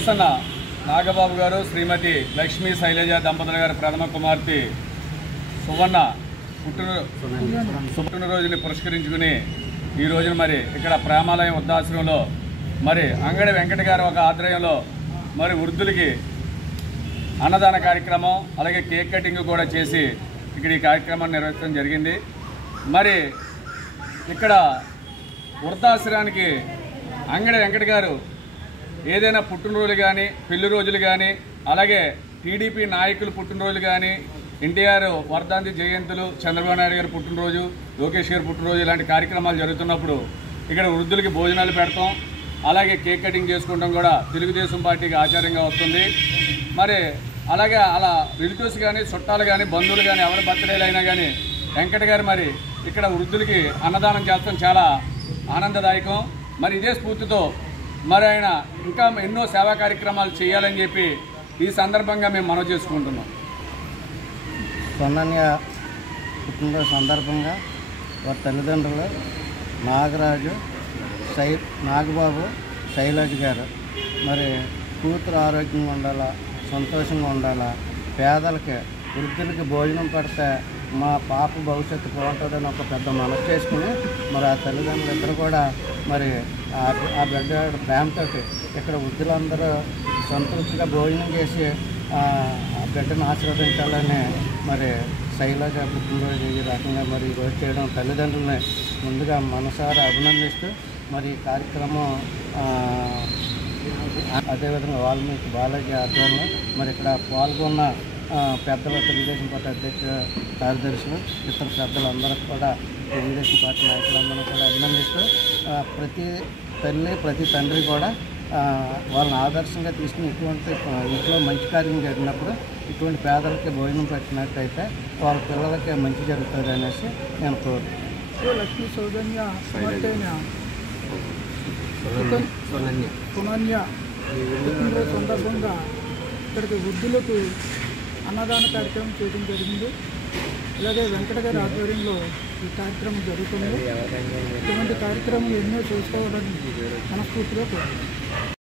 దోసన్న నాగబాబు గారు శ్రీమతి లక్ష్మీ శైలజ దంపతుల గారి ప్రథమ కుమార్తె సువర్ణ పుట్టినరోజుని పురస్కరించుకుని ఈ రోజున మరి ఇక్కడ ప్రేమాలయం వృద్ధాశ్రమంలో మరి అంగడి వెంకట గారి ఒక ఆధ్వర్యంలో మరి వృద్ధులకి అన్నదాన కార్యక్రమం అలాగే కేక్ కటింగ్ కూడా చేసి ఇక్కడ ఈ కార్యక్రమాన్ని నిర్వహించడం జరిగింది. మరి ఇక్కడ వృద్ధాశ్రమానికి అంగడి వెంకట గారు ఏదైనా పుట్టినరోజులు కానీ పెళ్లి రోజులు కానీ అలాగే టీడీపీ నాయకులు పుట్టినరోజులు కానీ ఎన్టీఆర్ వర్ధంతి జయంతులు చంద్రబాబు నాయుడు గారి పుట్టినరోజు లోకేష్ గారి పుట్టినరోజు ఇలాంటి కార్యక్రమాలు జరుగుతున్నప్పుడు ఇక్కడ వృద్ధులకి భోజనాలు పెడతాం అలాగే కేక్ కటింగ్ చేసుకుంటాం కూడా తెలుగుదేశం పార్టీకి ఆచారంగా వస్తుంది. మరి అలాగే అలా రిలేటివ్స్ కానీ చుట్టాలు కానీ బంధువులు కానీ ఎవరి బర్త్డేలు అయినా కానీ వెంకట గారు మరి ఇక్కడ వృద్ధులకి అన్నదానం చేస్తాం చాలా ఆనందదాయకం. మరి ఇదే స్ఫూర్తితో మరి ఆయన ఇంకా ఎన్నో సేవా కార్యక్రమాలు చేయాలని చెప్పి ఈ సందర్భంగా మేము మనవి చేసుకుంటున్నాం. సొన్నన్య పుట్టినరోజు సందర్భంగా వారి తల్లిదండ్రులు నాగరాజు నాగబాబు శైలజ్ గారు మరి కూతురు ఆరోగ్యంగా ఉండాలా, సంతోషంగా ఉండాలా, పేదలకి వృద్ధులకి భోజనం పెడితే మా పాప భవిష్యత్తు బాగుంటుందని ఒక పెద్ద మనసు చేసుకుని మరి ఆ తల్లిదండ్రులు ఇద్దరు కూడా మరి ఆ బిడ్డ ప్రేమతో ఇక్కడ వృద్ధులందరూ సంతృప్తిగా భోజనం చేసి ఆ బిడ్డను ఆశీర్వదించాలని మరి శైలజ పుట్టినరోజు ఈ రకంగా మరి ఈరోజు చేయడం తల్లిదండ్రులని ముందుగా మనసారా అభినందిస్తూ మరి ఈ కార్యక్రమం అదేవిధంగా వాల్మీకి బాలాజీ ఆధ్వర్యంలో మరి ఇక్కడ పాల్గొన్న పెద్దల తెలుగుదేశం పార్టీ అధ్యక్ష కార్యదర్శులు ఇతర పెద్దలందరికీ కూడా తెలుగుదేశం పార్టీ నాయకులందరూ కూడా అభినందిస్తూ ప్రతి తల్లి ప్రతి తండ్రి కూడా వాళ్ళని ఆదర్శంగా తీసుకుని ఇటువంటి ఇంట్లో మంచి కార్యం జరిగినప్పుడు ఇటువంటి పేదలకి భోజనం పెట్టినట్టయితే వాళ్ళ పిల్లలకి మంచి జరుగుతుంది అనేసి నేను కోరుతున్నాను. లక్ష్మీ సౌజన్య సమర్థైన సునన్య పుట్టినరోజు సందర్భంగా ఇక్కడికి వృద్ధులకు అన్నదాన కార్యక్రమం చేయడం జరిగింది. అలాగే వెంకట గారి ఆధ్వర్యంలో ఈ కార్యక్రమం జరుగుతుంది. ఇటువంటి కార్యక్రమం ఎన్నో చేసుకోవాలని మనస్ఫూర్తిగా కోరుతున్నాను.